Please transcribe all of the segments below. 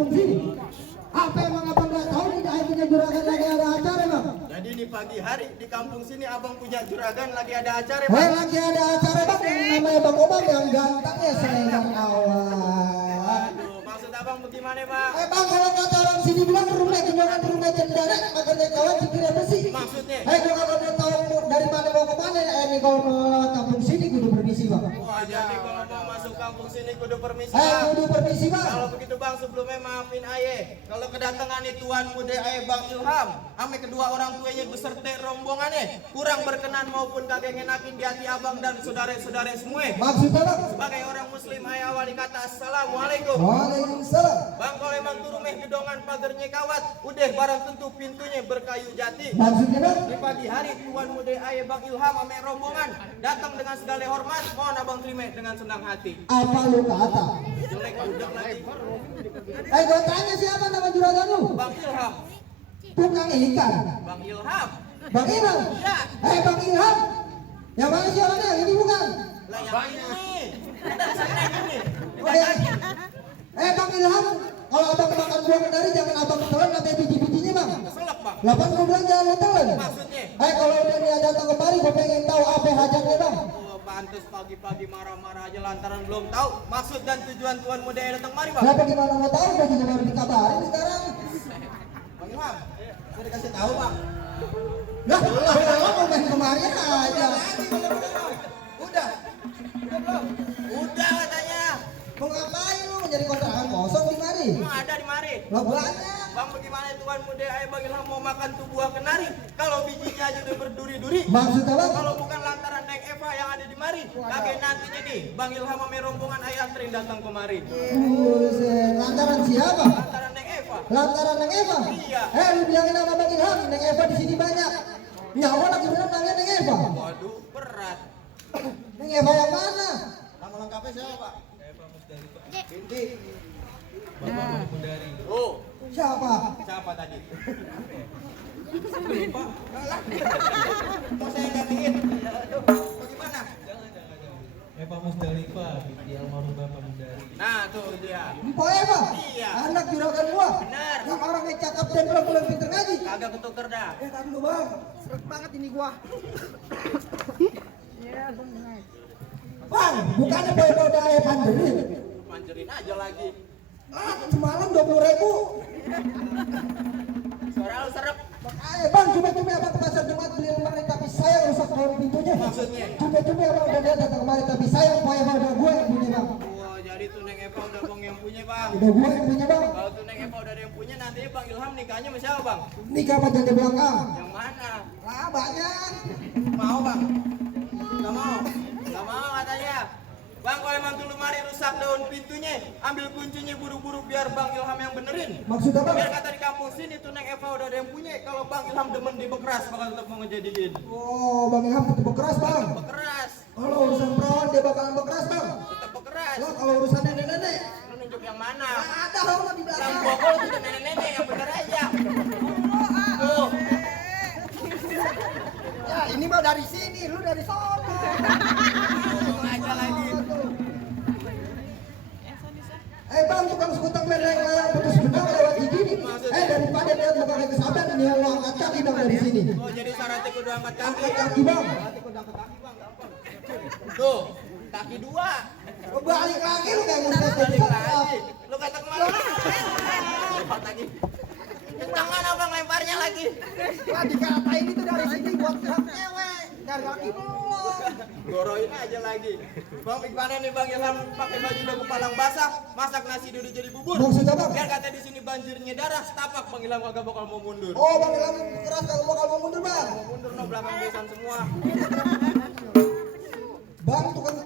kampung sini. Apa emang abang nggak tahu tidak punya juragan lagi ada acara bang? Jadi di pagi hari di kampung sini abang punya juragan lagi ada acara Wah bang. lagi ada acara bang, yang namanya Bang Omang yang ganteng ya selendang awal. Aduh, maksud abang bagaimana bang? Bang kalau kata orang sini bilang rumah kenyangan rumah cendana makanya kawan dikira besi. Maksudnya? Gua kalau mau tahu dari mana mau ke mana, ini kalau mau lewat kampung sini kudu permisi bang. Wah jadi kalau mau masuk kampung sini kudu permisi Kudu permisi bang. Kalau begitu bang sebelumnya maafin aye. Kalau kedatangan tuan muda aye Bang Ilham, ame kedua orang tuanya beserta rombongannya kurang berkenan maupun kagak ngenakin di hati abang dan saudara-saudara semua. Maksudnya bang? Sebagai orang muslim aye awali kata assalamualaikum. Waalaikumsalam. Bang kalau emang turun gedongan pagernya kawat, udah barang tentu pintunya berkayu jati. Maksudnya bang? Di pagi hari tuan muda aye Bang Ilham ame rombongan datang dengan segala hormat, mohon abang terima dengan senang hati. Apa lu kata? Jelek budak lagi. Gua tanya siapa nama juragan lu? Bang Ilham. Tukang ikan. Bang Ilham. Bang Ilham? Ya. Bang Ilham? Yang mana sih orangnya? Ini bukan? Lah yang ini. Ada sana ini. Oh ya. Bang Ilham, kalau abang makan buah kendari jangan abang telan sampai biji-bijinya bang. Keselak bang. Lapan gua bilang jangan lu telan. Maksudnya? Kalau udah dia datang kemari gua pengen tahu apa hajatnya bang. Oh pantes pagi-pagi marah-marah aja lantaran belum tahu maksud dan tujuan tuan muda yang datang mari bang. Kenapa gimana mau tahu? Gua juga baru dikabarin sekarang. Bang Ilham, saya dikasih tahu bang. Lah, belum mau main kemari aja. Udah. Udah belum? Udah katanya. Mau ngapain lu? Menjadi kontrakan kosong di mari? Emang ada di mari. Lah banyak. Bang bagaimana tuan muda aye Bang Ilham mau makan tuh buah kenari kalau bijinya aja udah berduri-duri. Maksudnya bang? Kalau bukan lantaran naik Eva yang ada di mari, kakek nantinya nih Bang Ilham sama rombongan ayah anterin datang kemari. Buset, lantaran siapa? Lantaran naik Eva. Lantaran Neng Eva? Iya. Lu bilangin sama Bang Ilham, Neng Eva di sini banyak. Nyawa lagi bilang namanya Neng Eva. Waduh, berat. Neng Eva yang mana? Nama lengkapnya siapa, Pak? Eva Musdari, Pak. Binti. Bapak Mangkundari. Oh, Siapa? siapa tadi? Lupa. Mau saya gantiin. Aduh, bagaimana? Eva Musdalifah, binti almarhum Bapak Mundari. Nah, tuh dia. Empo Eva? Iya. Anak juragan gua? Benar. Yang orangnya cakep dan pulang pinter ngaji? Kagak ketuker dah. Tadi dulu bang, seret banget ini gua. Bang, bukannya Boy udah ayah panderin? Manjerin aja lagi. Semalam 20.000. Suara lu serep. Makanya bang, cuma-cuma abang ke pasar Jumat beli lemari tapi saya rusak pohon pintunya. Maksudnya? Cuma-cuma abang udah dia datang kemari tapi saya Boy Eva udah gue yang punya bang. Wah, jadi tuh Neng Eva udah bang yang punya bang. Udah gue yang punya bang. Kalau tuh Neng Eva udah ada yang punya, nantinya Bang Ilham nikahnya sama siapa bang? Nikah apa janda belakang? Yang mana? Lah banyak. Mau bang? Gak mau? Gak mau katanya. Bang kalau emang tuh lemari rusak daun pintunya, ambil kuncinya buru-buru biar Bang Ilham yang benerin. Maksudnya bang? Biar kata di kampung sini tuh Neng Eva udah ada yang punya. Kalau Bang Ilham demen dibekeras bakal tetap mau ngejadiin. Oh, Bang Ilham tetap bekeras bang. Bekeras, Kalau urusan perawan dia bakalan bekeras bang. tetap bekeras. Lah kalau urusan nenek-nenek, Lu nunjuk yang mana? ada orang di Yang belakang. bokol tuh nenek-nenek yang bener aja. Tuh. Ya ini mah dari sini, lu dari sono. Ngomong aja lagi. Bang, tukang sekutang mereng putus benang lewat gini. Daripada dia bakal kesabaran ini lu angkat kaki bang dari sini. Oh jadi syaratnya kudu angkat kaki. Angkat kaki bang. Syaratnya kudu angkat kaki bang, gampang. Tuh, kaki dua. Lu balik lagi lu kayak musuh Balik lagi. Lu kata kemana? Lewat lagi. Kencangan abang lemparnya lagi. Lah dikatain itu dari sini buat cewek. Dari laki belum. Goroin aja lagi. Bang gimana nih Bang Ilham pakai baju udah kepalang basah, masak nasi dulu jadi bubur. Maksudnya bang? Biar kata di sini banjirnya darah, setapak Bang Ilham kagak bakal mau mundur. Oh Bang Ilham keras kalau mau mundur bang. Mau mundur no belakang besan semua. Bang tukang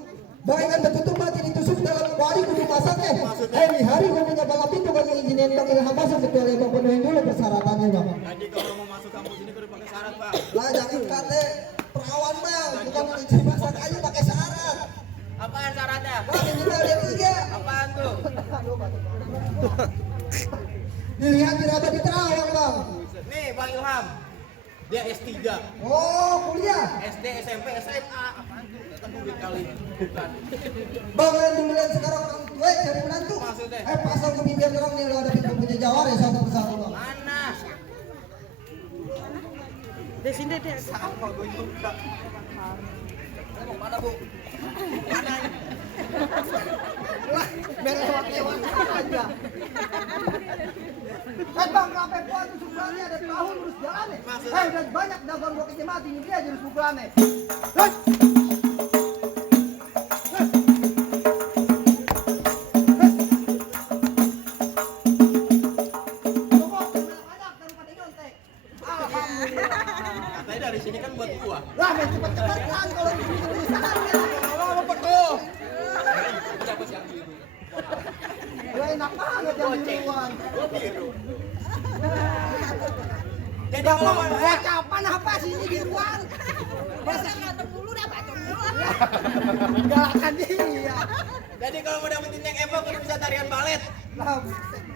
bang ingat betul mati ditusuk dalam kuali kudu masaknya. Ini hari gua punya balap itu kan izinin Bang Ilham masuk kecuali bang penuhin dulu persyaratannya bang. Jadi kalau mau masuk kampus ini kudu pakai syarat Bang. Lah jangan kate perawan bang, bukan izin masak aja pakai syarat. Apaan syaratnya? Bang minimal dia 3. Apaan tuh? Dilihat diraba di Terawang bang. Nih Bang Ilham, dia S3. Oh kuliah. SD, SMP, SMA. Apaan tuh? Datang duit kali. Bukan. Bang yang dulu yang sekarang orang tua cari menantu. Maksudnya? Pasang ke bibir orang nih lo ada pintu jawara satu persatu bang. Mana? Di sini deh. Sama gue juga. Mana bu? Mana? Melewat-lewat aja. Bang, kenapa gua tuh sukulannya ada tahun urus jalan nih? Maksudnya? Udah banyak dagang gua kecemati ini dia jadi sukulannya. Katanya dari sini kan buat gua. Lah, main cepet-cepet kan kalau di sana ya. Apa petuh? Dapat yang biru. Lah enak banget yang biruan. Jadi kalau Gua kapan apa sih ini biruan? Masa ngantem dulu dah bacok dulu. Galakan dia. Jadi kalau mau dapetin yang Eva kudu bisa tarian balet. Lah,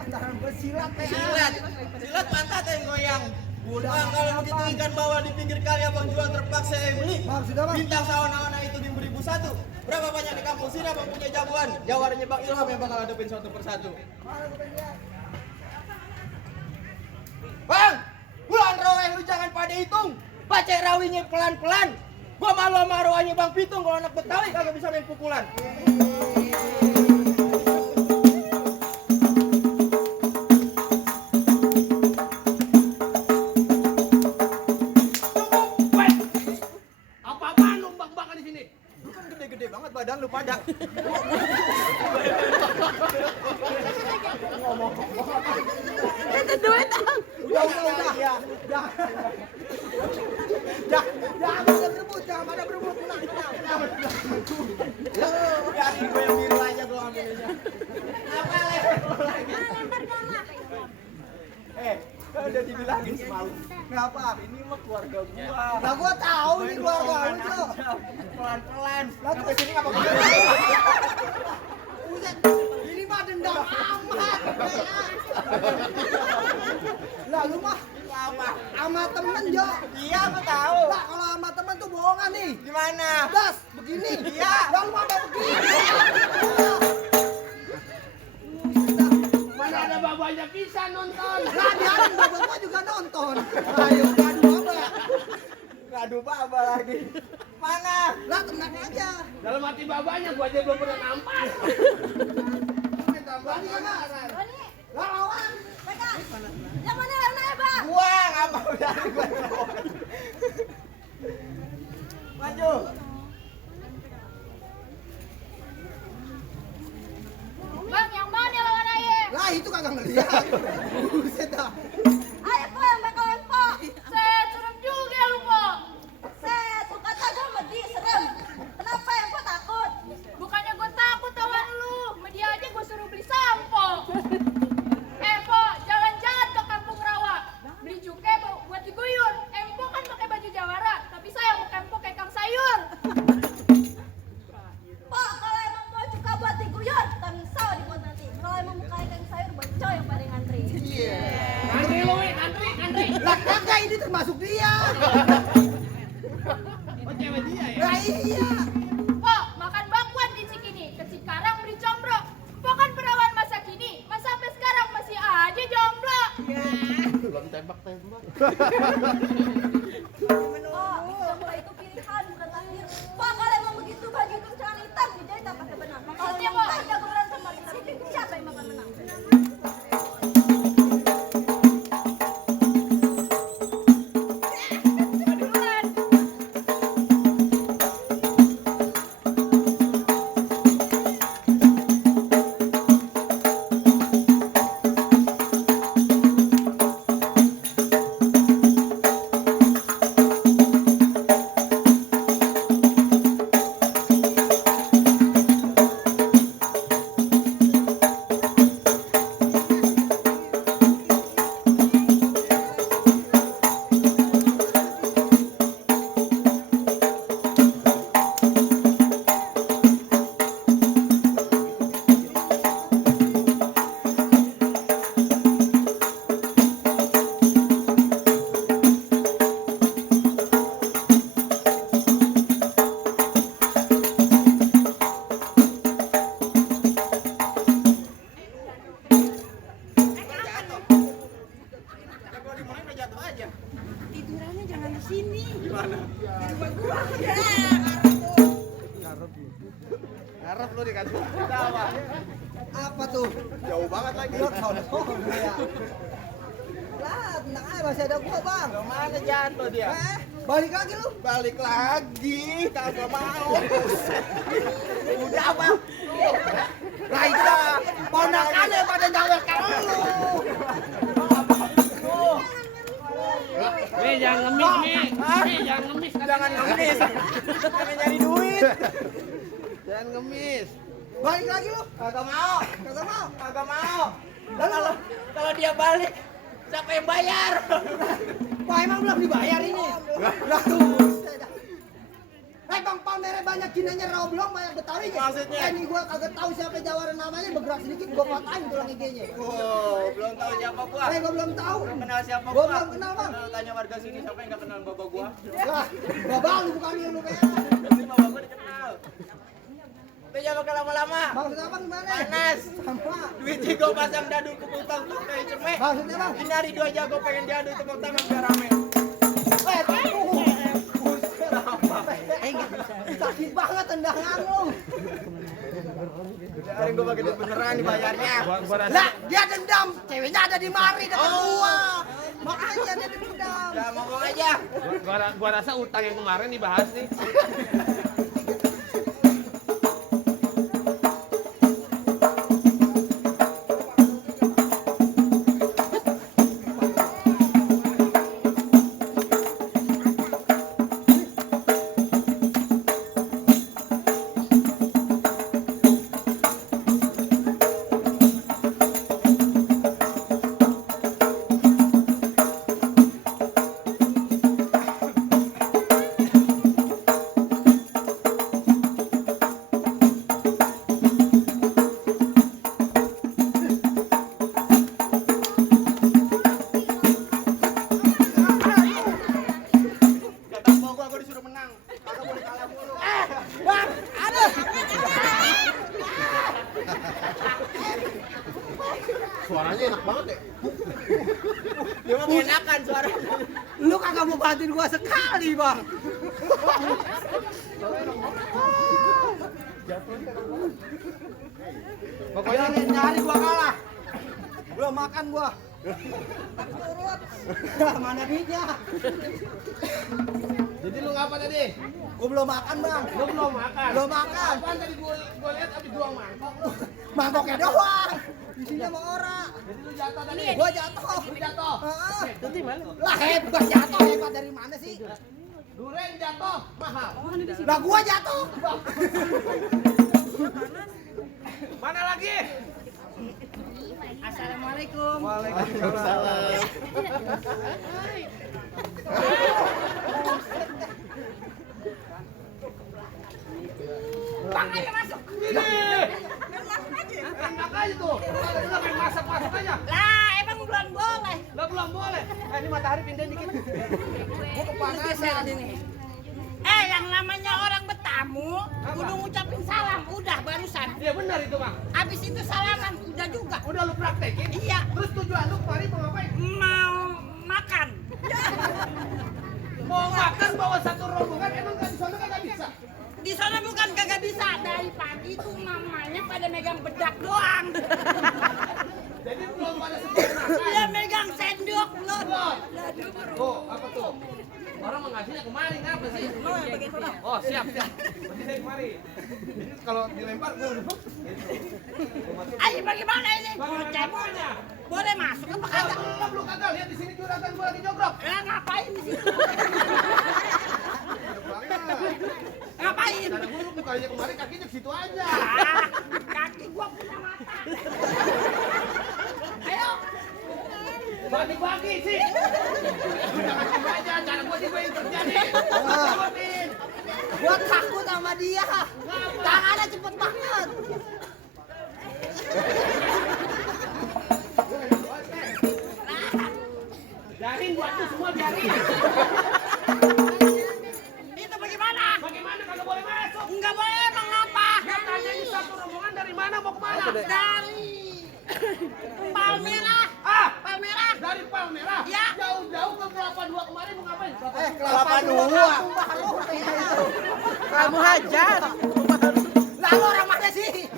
antaran bersilat ya. Silat. Silat pantat yang goyang. Bang, kalau begitu ikan bawal di pinggir kali abang jual terpaksa saya beli. Bang, sudah bang. Bintang sawana-wana itu di 1001. Berapa banyak di kampung sini abang punya jagoan? Jawarannya Bang Ilham yang bakal hadapin satu persatu. Bang, bulan raweh lu jangan pada hitung. Baca rawinya pelan-pelan. Gua malu sama rawahnya Bang Pitung kalau anak Betawi kagak bisa main pukulan. Apa-apaan lu bak-bakan di sini? Lu kan gede-gede banget badan lu pada. Itu duit ang. Udah. Jangan ada berebut, jangan ada berebut. Pulang. Biarin gue yang biru aja gue ambilnya. Apa kan udah dibilangin semalam. Ngapa? Ini mah keluarga gua. Lah gua tahu ini keluarga lu tuh. Pelan-pelan. Lah Sampai sini ngapa gua? Buset, ini mah dendam amat. Lah lu mah Apa? sama temen Jo. Iya, gua tahu. Lah kalau sama temen tuh bohongan nih. Gimana? Das, begini. Iya. Lah lu mah kayak begini. Mana ada babanya bisa nonton? Lah biarin bapak gua juga nonton. Ayo ngadu apa? Ngadu baba lagi. Mana? Lah tenang aja. Dalam hati babanya gua aja belum pernah nampak. Berani ya mas? Lah lawan. Yang mana lawannya, Bang? Gua ngapa dari gua. Maju. Bang, yang mana lawan Aye? Lah itu kagak ngeliat. Buset dah. Aye po yang bakalan po. Saya serem juga lu po. Saya suka kata gue medi serem. Kenapa yang po takut? Bukannya gue takut tawan lu. Media aja gue suruh beli sampo. Po, jalan-jalan ke Kampung Rawa. Beli cuke buat diguyur. Po kan pakai baju jawara, tapi saya bukan po kayak Kang Sayur. Po, kalau emang mau cuka buat diguyur, tangsau dibuat nanti. Kalau emang mau kayak Kang Sayur, bocoy yang pada ngantri. Antri lu, antri. Lah kagak ini termasuk dia. Oh cewek dia ya? Lah iya. Po, makan bakwan di Cikini, ke Cikarang beli combro. Po kan perawan masa kini, masa sampai sekarang masih aja jomblo. Belum tembak-tembak. Po, jomblo itu pilihan bukan takdir. Po, kalau emang begitu baju itu celana hitam dijahit tak pakai benang. Kalau yang tak jago berantem sama Rizky, siapa yang bakal menang? Duluan. jangan di sini. Di mana? Di rumah gua. Ya, Ngarep lu dikasih kita apa? Apa tuh? Jauh banget lagi. Lu tolong ya. Lah, tenang aja masih ada gua, Bang. Kemana jatuh dia? Balik lagi lu. Balik lagi, kagak mau. Udah bang. Lah itu ponakannya pada nyawet ke lu. Mi, jangan ngemis, Mi. Mi, jangan ngemis. Jangan ngemis. Kami nyari duit. Jangan ngemis. Balik lagi lu. Kagak mau. Kagak mau. Kagak mau. Lah kalau dia balik, siapa yang bayar? Wah, emang belum dibayar ini. Lah, buset dah. Bang, Palmernya banyak Cinanya Roblong, banyak Betawi. Maksudnya? Ini gua kagak tahu siapa jawara namanya, bergerak sedikit gua patahin tulang IG-nya. Wow, belum tahu siapa gua. Gua belum tahu. Belum kenal siapa Gua gua. belum kenal, Bang. Kalau tanya warga sini siapa yang nggak kenal bapak gua? Lah, babang lu bukan lu kayak. Tapi bapak gua dikenal. Tapi jangan pakai lama-lama. Maksud abang gimana? Panas. Sama. Duit gue pasang dadu ke utang tuh kayak cermek. Maksudnya, Bang? Ini hari 2 jago pengen diadu tepuk tangan biar rame. Sakit banget tendangan lu. Hari gue pakai duit beneran dibayarnya. Lah, dia dendam. Ceweknya ada di mari dekat gua. Makanya dia dendam. Ya ngomong aja. Gua rasa utang yang kemarin dibahas nih. Gak mau gue disuruh menang. Kagak boleh kalah mulu. Bang, ada. Suaranya enak banget ya. Dia mah mengenakan suara. Lu kagak mau bantuin gua sekali, Bang. Pokoknya nyari gua kalah. Belum makan gua. Turut. Mana duitnya? Jadi lu ngapa tadi? Gua belum makan, Bang. Lu belum makan. Belum makan. Apaan tadi gua lihat abis juang mangkok lu. Mangkoknya doang. Isinya mau ora. Jadi lu jatuh tadi. Gua jatuh. Lu jatuh. Heeh. Jadi mana? Lah hebat jatuh, hebat dari mana sih? Duren jatuh, mahal. Lah gua jatuh. Mana lagi? Assalamualaikum. Waalaikumsalam. Bang, ayo masuk. Ini. Enak aja tuh. Kalau lu pengen masak-masak aja. Lah, emang belum boleh. Lah belum boleh. Ini matahari pindahin dikit. Gua kepanasan ini. Yang namanya orang bertamu, kudu ngucapin salam. Udah barusan. Iya benar itu, Bang. Habis itu salaman, udah juga. Udah lu praktekin. Iya, Terus tujuan lu kemari mau ngapain? mau makan. Mau makan bawa satu rombongan emang kan di sana kagak bisa. Di sana bukan kagak bisa. Dari pagi tuh mamanya pada megang bedak doang. Jadi belum pada sebelum makan. Dia megang sendok belum. Belum. Oh, apa tuh? Orang mengasihnya kemari ngapa sih? Oh, siap. Berarti saya kemari. Ini kalau dilempar gue udah. Ayo bagaimana ini? Bagaimana? Boleh masuk apa kagak? Belum lu kagak lihat di sini juragan gua lagi jogrok. Ngapain di situ? Ngapain? Karena gua bukannya kemarin kakinya ke situ aja. Kaki gua punya mata. Ayo. Bagi-bagi sih. Jangan cuma aja, cara gua juga yang terjadi. Gua takut sama dia. Tangannya cepet banget. Biarin buat tuh semua biarin. Itu bagaimana? Bagaimana kalau boleh masuk? Enggak boleh emang apa? Katanya ini satu rombongan dari mana mau kemana? Dari Palmerah. Ah, Palmerah. dari Palmerah. Ya. Jauh-jauh ke Kelapa Dua kemarin mau ngapain? Kelapa Muhajar. Lah lu orang mana sih?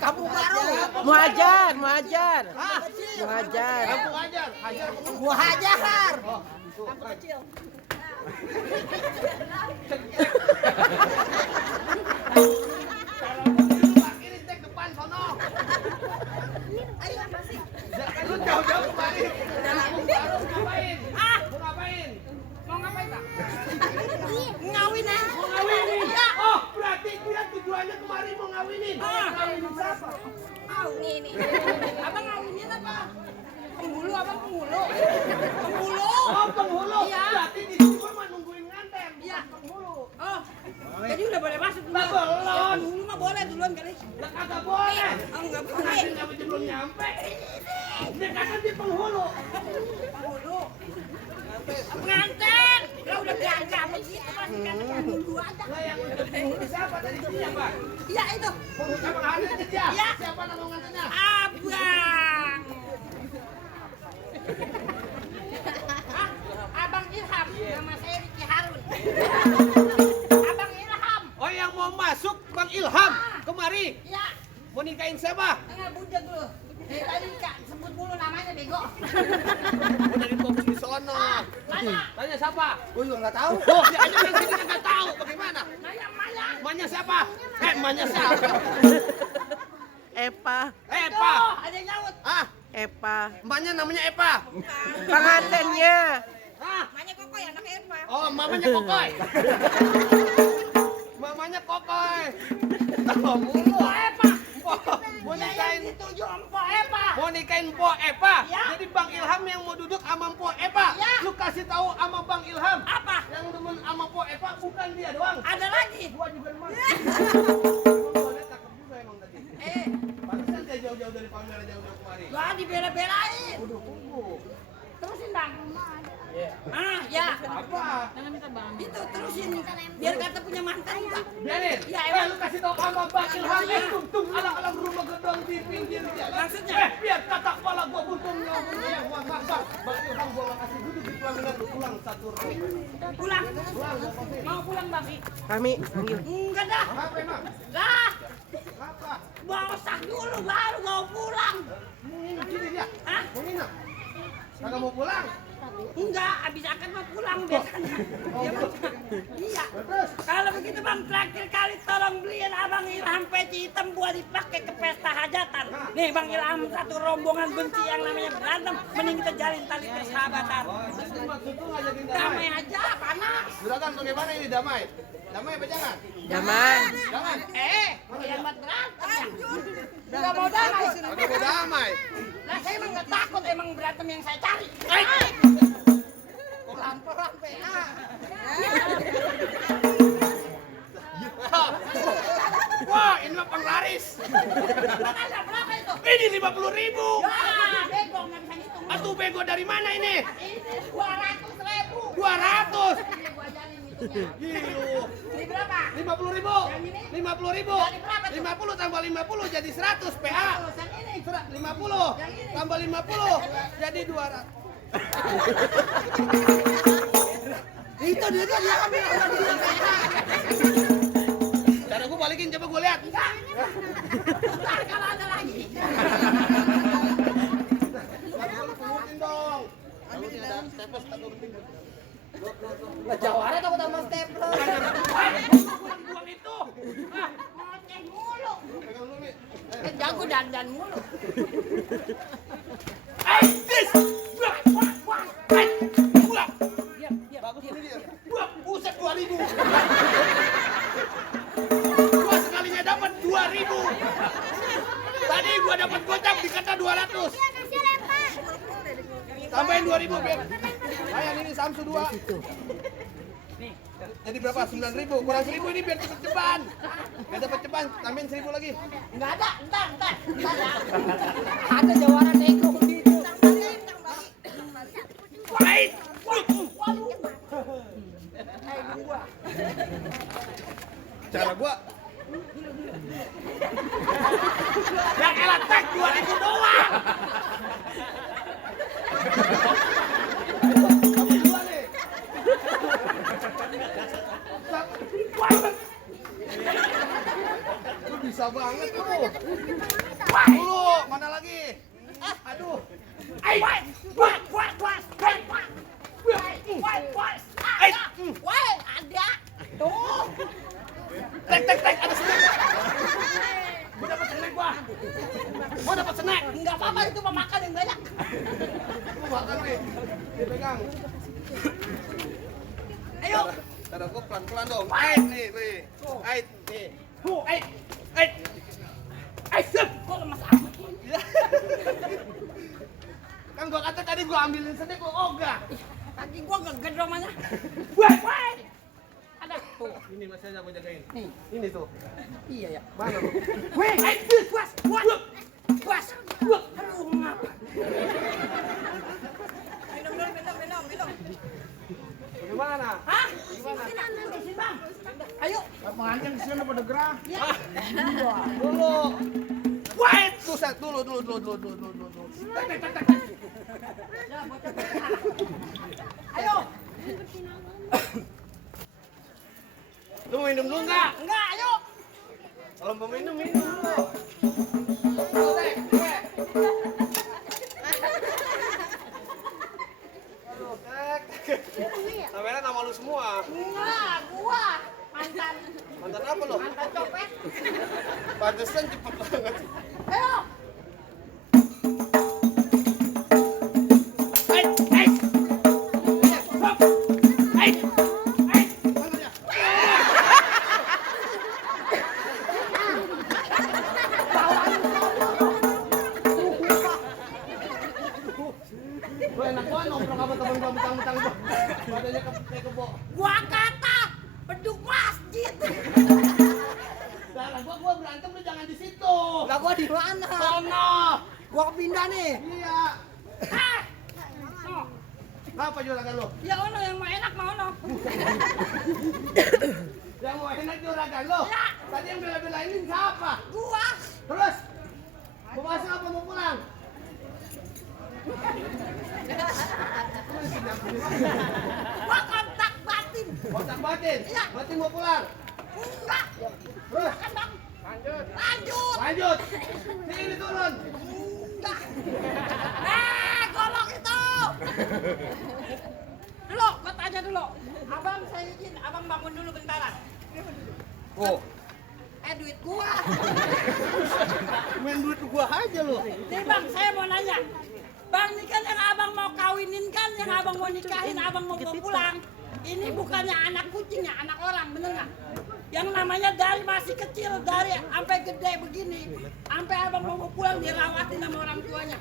Kampung Baru. Muhajar, Muhajar. Ah, Muhajar. Kampung Hajar. Hajar. gua hajar. Kiri tek depan sono. Ayo masih. Lu jauh-jauh kemari. Kampung Baru ngapain? Ah, Mau ngapain? mau ngapain, Pak? Ngawin ah. Mau ngawinin? Iya. Oh, berarti dia tujuannya kemari mau ngawinin. Ah. Ngawinin siapa? Nih. Abang ngawinin apa? Penghulu, abang penghulu. Penghulu. Oh, penghulu. Iya. Berarti di sini gua mah nungguin nganten. Iya. Penghulu. Oh, jadi udah boleh masuk dulu. Lah, belum. Penghulu mah boleh duluan kali. Lah kagak boleh. Oh, enggak Nanti boleh. nyampe belum nyampe. Dia kan di penghulu. Penghulu. Pengantin. Lah udah dianggap begitu masih kata penghulu aja. Lah yang udah penghulu siapa tadi dia, Pak? Iya itu. Penghulu sama ada dia. Iya. Siapa nama ngantennya? Abang. Hah? Abang Ilham. Nama saya Ricky Harun. Abang Ilham. Oh, yang mau masuk Bang Ilham kemari. Iya. Mau nikahin siapa? Enggak budak dulu. Tadi Kak sebut dulu namanya bego. Udah difokus di sono. Mana? Tanya siapa? Gue juga nggak tahu. Oh, dia aja yang sini nggak tahu. Bagaimana? Mayang. Emaknya siapa? Emaknya siapa? Epa, Epa. Oh, ada yang nyaut. Ah, Epa. emaknya namanya Epa. Pengantennya. Ah, Namanya Koko ya, anak Eva. oh, mamanya Kokoy. Mamanya Kokoy. Oh, mulu. Eva. Mau Yang nikahin dituju Empok Eva. Mau nikahin Po Epa. Ya. Jadi Bang Ilham yang mau duduk sama Po Epa. Ya. Lu kasih tahu sama Bang Ilham. Apa? Yang demen sama Po Epa bukan dia doang. Ada lagi. Gua juga demen. Gua lihat cakep juga emang tadi. Pantesan dia jauh-jauh dari pameran jauh-jauh kemari. Gua dibela-belain. Udah tunggu. Terusin bang. Ah ya. Apa? Itu terusin. Biar kata punya mantan juga. Biarin. Ya, Lu kasih tahu sama Bang Ilham. Tung alang-alang rumah gedong di pinggir jalan. Maksudnya? Biar kata kepala gua buntung nyambung yang wah. Bang Ilham gua nggak kasih duduk di pelaminan lu pulang satu row. Pulang. Pulang gua kasih. Mau pulang bang? Kami panggil. Enggak dah. Apa emang? Lah. Apa? Bawa sak dulu baru mau pulang. Mau nginep sini dia? Hah? Mau nginep? Kagak mau pulang? Enggak, habis akan mau pulang biasanya. Dia macam, iya. Terus? Kalau begitu bang, terakhir kali tolong beliin abang Ilham peci hitam buat dipakai ke pesta hajatan. Nih bang Ilham satu rombongan benci yang namanya berantem, mending kita jalin tali persahabatan. Itu maksud lu ngajakin Damai damai? aja, panas. Juragan bagaimana ini damai? Damai apa jangan? Damai. Jangan. Kalian buat berantem ya? Enggak mau damai. Kagak mau damai. Nah saya emang nggak takut, emang berantem yang saya cari. Pelan-pelan PA. Wah, ini mah penglaris. Berapa itu? Ini 50.000. Ya, bego nggak bisa ngitung. Atuh bego dari mana ini? Ini 200.000. 200. Ini gua jalin hitungnya. Gilu. Ini berapa? 50.000. Yang ini? 50.000. Jadi berapa tuh? 50 tambah 50 jadi 100 PA. Terus yang ini? 50 Yang ini? tambah 50 jadi 200. Itu dia ambil orang dia PA. Cara gua balikin coba gua lihat. Enggak. Ntar kalau ada lagi. Pungutin dong. Kamu tidak ada staples atau penting. Jawara takut sama stapler. Buang itu. Ngoceh mulu. Pegang dulu, Mi. Jago dandan mulu. This. Buang. Bagus ini dia. Buang. Buset 2.000. Gua sekalinya dapat 2.000. Tadi gua dapat gocap dikata 200. Tambahin 2.000 biar. Sayang ini Samsu 2. Jadi berapa? 9.000. Kurang 1.000 ini biar cepet-cepan. Biar dapat cepat. Tambahin 1.000 lagi. Enggak ada, entar ya. Ada jawara nego begitu. Wait. Cara gua. Yang elah tek 2.000 doang. Kamu duluan nih. Mau dapat snack? Enggak apa-apa, itu mah makan yang banyak. Lu makan nih. Dipegang. Ayo. Taruh gua pelan-pelan dong. Ait nih. Ait nih. Sep. Kok lemas amat? Kan gua kata tadi gua ambilin snack lu ogah. Kaki gua geged romanya. Woi. Ada tuh. Ini masih aja gua jagain. Nih. Ini tuh. Iya ya. Mana lu? Weh, puas. Aduh, ngapa? Minum. Bagaimana? Hah? Sini, Bang. Ayo. Pengantin di sini pada gerah. Ya. Dulu. Wait. Set dulu. Ya, bocah. Ayo. Lu mau minum dulu enggak? Enggak, ayo. Kalau mau minum dulu. Kamera nama lu semua. Enggak, gua mantan Apa lu? mantan copet. Pantesan cepet banget. Ayo. Lu enak banget nongkrong sama temen gua mentang-mentang gua. Badannya kayak kebo. Gua kata beduk masjid. Darah gua berantem lu jangan di situ. Lah gua di mana? Sono. Gua pindah nih. Iya. Ah. No. Apa juragan lu? Ya ono yang mau enak mau ono. Yang mau enak juragan lu? Ya. Tadi yang bela-belainin siapa? Gua. Terus? Mau masuk apa mau pulang? Gua kontak batin. Kontak batin? Iya. Batin mau pulang? Enggak. Terus? Kan Bang. Lanjut. Lanjut. Sini turun. Enggak. Golok itu. Dulu, gua tanya dulu. Abang saya izin, abang bangun dulu bentaran. Oh. Duit gua. Main duit gua aja lu. Nih Bang, saya mau nanya. Bang, ini kan yang abang mau kawinin kan, yang abang mau nikahin, abang mau bawa pulang. Ini bukannya anak kucing ya, anak orang, bener nggak? Yang namanya dari masih kecil, dari sampai gede begini, sampai abang mau bawa pulang dirawatin sama orang tuanya.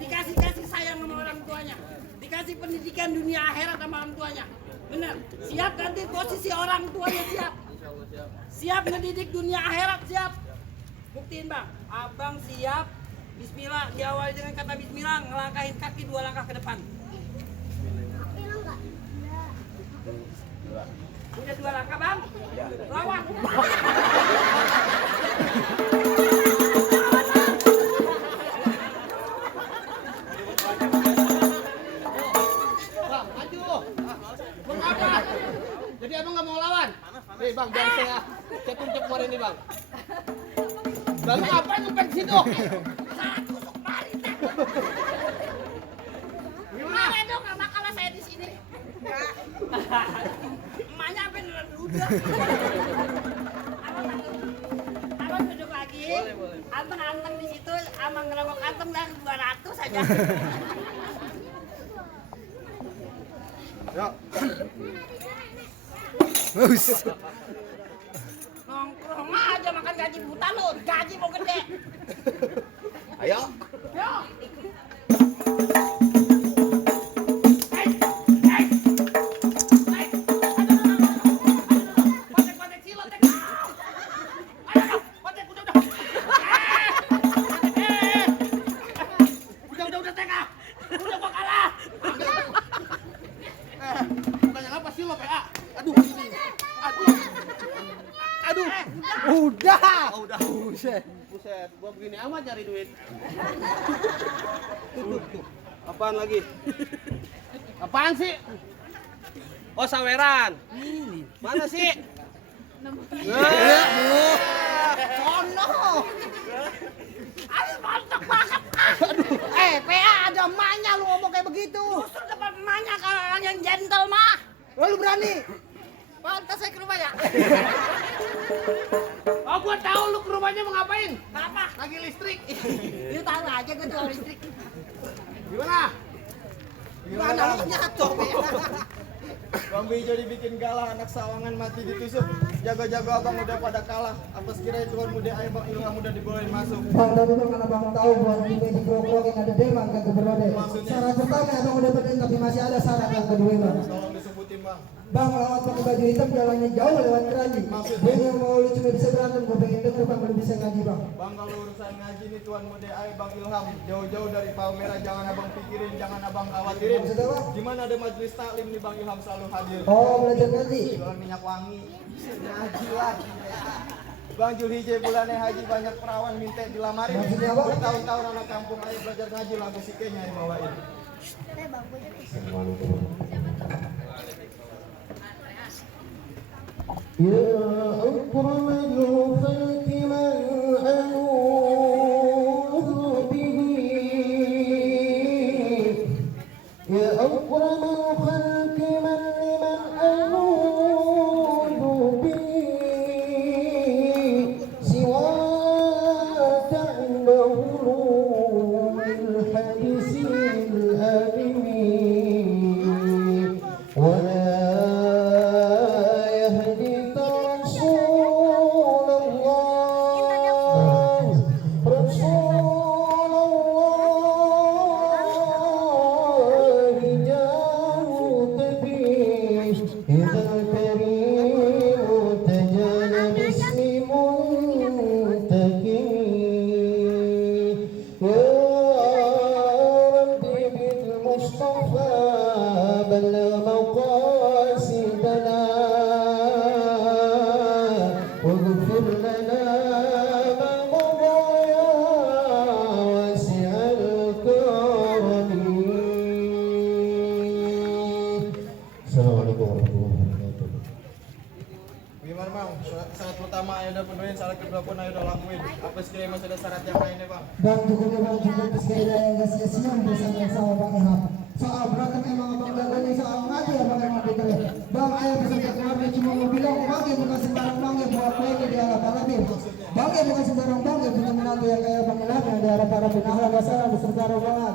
Dikasih kasih sayang sama orang tuanya. Dikasih pendidikan dunia akhirat sama orang tuanya. Bener, siap ganti posisi orang tuanya, siap. Siap ngedidik dunia akhirat, siap. Buktiin Bang, abang siap. Bismillah, diawali dengan kata bismillah, ngelangkahin kaki 2 langkah ke depan. Udah 2 langkah Bang? Lawan. Bang, maju. Mengapa? Jadi abang nggak mau lawan? Nih bang, biar saya cetung-cetung hari ini bang. Lalu ngapain ngepet di situ? Tusuk mari teh. Gimana dong, nggak bakalah saya di sini. Emaknya apa yang udah. Abang duduk lagi. Abang anteng di situ, abang ngerokok kantong dan 200 saja. Yuk. Nongkrong aja makan gaji buta lo, gaji mau gede. Ayo. Yo. Bukannya apa sih lo PA? Aduh. Udah. Oh, udah. Buset. Gua begini amat cari duit. Tuh. Apaan lagi? Apaan sih? Oh, saweran. Mana sih? Sono. Aduh, mantap banget. PA ada emaknya lu ngomong kayak begitu. Justru depan emaknya kalau orang yang gentle mah. Lu berani? Pantas saya ke rumah ya. Oh, gua gua tahu lu ke rumahnya mau ngapain. Apa? Lagi listrik. Lu tahu aja gue jual listrik. Gimana? Gimana lu jatuh? Bang Bejo dibikin galah, anak sawangan mati ditusuk. Jago-jago abang udah pada kalah. Apa sekiranya Tuan muda ayah Bang Ilham udah dibolehin masuk. Bang dari bang karena bang tahu bahwa di meja grogokin ada demang kan keberode. Syarat pertama abang udah berin tapi masih ada syarat yang kedua bang. Tolong disebutin bang. Bang lewat pakai baju hitam jalannya jauh lewat keranji. Bang yang mau lu cuma bisa berantem, gue pengen denger bang lu bisa ngaji bang. Bang kalau urusan ngaji nih Tuan muda ayah Bang Ilham jauh-jauh dari Palmera, jangan abang pikirin, jangan abang khawatirin. Maksudnya bang? Gimana ada majelis taklim nih Bang Ilham selalu hadir. Oh belajar ngaji. Jualan minyak wangi, ngaji lah. Bang Julhijjah bulannya haji banyak perawan minta dilamarin. Maksudnya apa? Bertahun-tahun anak kampung ayah belajar ngaji lagu sikenya yang bawain. يا أكرم الخلق من ألوذ به يا أكرم الخلق من لمن ألوذ به سواك عند علوم الحديث الآدمي ولا Gimana bang? Syarat pertama ayah udah penuhin, syarat kedua pun ayah udah lakuin. Apa sekiranya masih ada syarat yang lainnya bang? Bang cukup ya bang, cukup sekali yang gak sia-sia bersama sama bang Ilham. Soal berantem emang abang gagalnya soal ngaji abang emang diterima. Bang ayah beserta keluarga cuma mau bilang bang ya bukan sembarang bang ya buat lagi di harap-harapin. Bang ya bukan sembarang bang ya punya menantu yang kayak bang Ilham yang di harap-harapin. Ahlan wa sahlan beserta rombongan.